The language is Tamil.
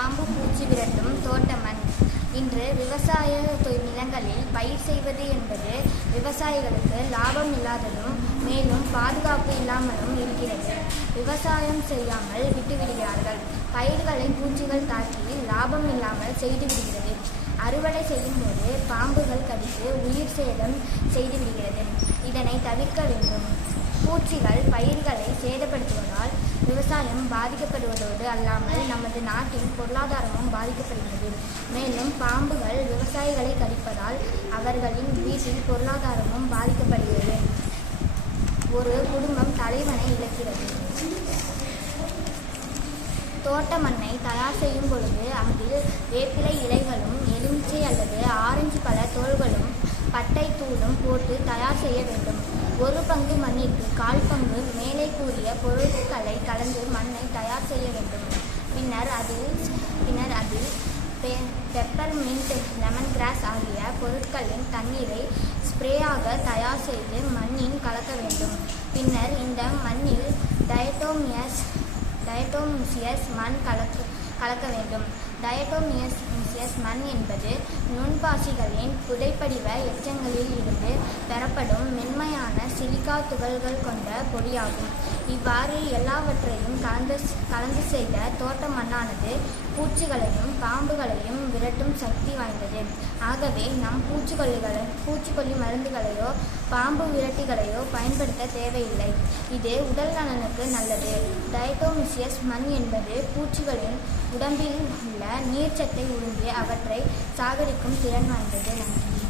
பாம்பு பூச்சி விரட்டும் தோட்டமண் இன்று விவசாய தொ- நிலங்களில் பயிர் செய்வது என்பது விவசாயிகளுக்கு லாபம் இல்லாததும் மேலும் பாதுகாப்பு இல்லாமலும் இருக்கிறது. விவசாயம் செய்யாமல் விட்டுவிடுகிறார்கள். பயிர்களை பூச்சிகள் தாக்கி லாபம் இல்லாமல் செய்துவிடுகிறது. அறுவடை செய்யும் போது பாம்புகள் கடித்து உயிர் சேதம் செய்துவிடுகிறது. இதனை தவிர்க்க வேண்டும். பூச்சிகள் பயிர்களை சேதப்படுத்துவதால் விவசாயம் பாதிக்கப்படுவதோடு அல்லாமல் நமது நாட்டின் பொருளாதாரமும் பாதிக்கப்படுகிறது. மேலும் பாம்புகள் விவசாயிகளை கடிப்பதால் அவர்களின் வீட்டில் பொருளாதாரமும் பாதிக்கப்படுகிறது. ஒரு குடும்பம் தலைவனை இழக்கிறது. தோட்ட மண்ணை தயார் செய்யும் பொழுது அதில் வேப்பிலை இலைகளும் எலுமிச்சை அல்லது ஆரஞ்சு பழ தோள்களும் பட்டை தூளும் போட்டு தயார் செய்ய வேண்டும் ஒரு பங்கு மண்ணிற்கு கால் மேலே கூறிய பொருட்களை கலந்து மண்ணை தயார் செய்ய வேண்டும். பின்னர் அதில் பின்னர் அதில் பெ- பெப்பர் மின்ட் லெமன் கிராஸ் ஆகிய பொருட்களின் தண்ணீரை ஸ்ப்ரேயாக தயார் செய்து மண்ணில் கலக்க வேண்டும். பின்னர் இந்த மண்ணில் டயட்டோமியஸ் டயட்டோமிசியஸ் மண் கலக்க கலக்க வேண்டும். டயட்டோமியஸ் மண் என்பது நுண்பாசிகளின் புதைப்படிவ எச்சங்களில் இருந்து பெறப்படும் மென்மையான சிலிக்கா துகள்கள் கொண்ட பொடியாகும். இவ்வாறு எல்லாவற்றையும் கலந்து கலந்து செய்த தோட்ட மண்ணானது பூச்சிகளையும் பாம்புகளையும் விரட்டும் சக்தி வாய்ந்தது. ஆகவே நம் பூச்சிக்கொல்லிகளை பூச்சிக்கொல்லி மருந்துகளையோ பாம்பு விரட்டிகளையோ பயன்படுத்த தேவையில்லை. இது உடல் நலனுக்கு நல்லது. டைட்டோமிசியஸ் மண் என்பது பூச்சிகளின் உடம்பில் உள்ள நீர்ச்சத்தை உறிஞ்சி அவற்றை சாகரிக்கும் திறன் வாய்ந்தது. நன்றி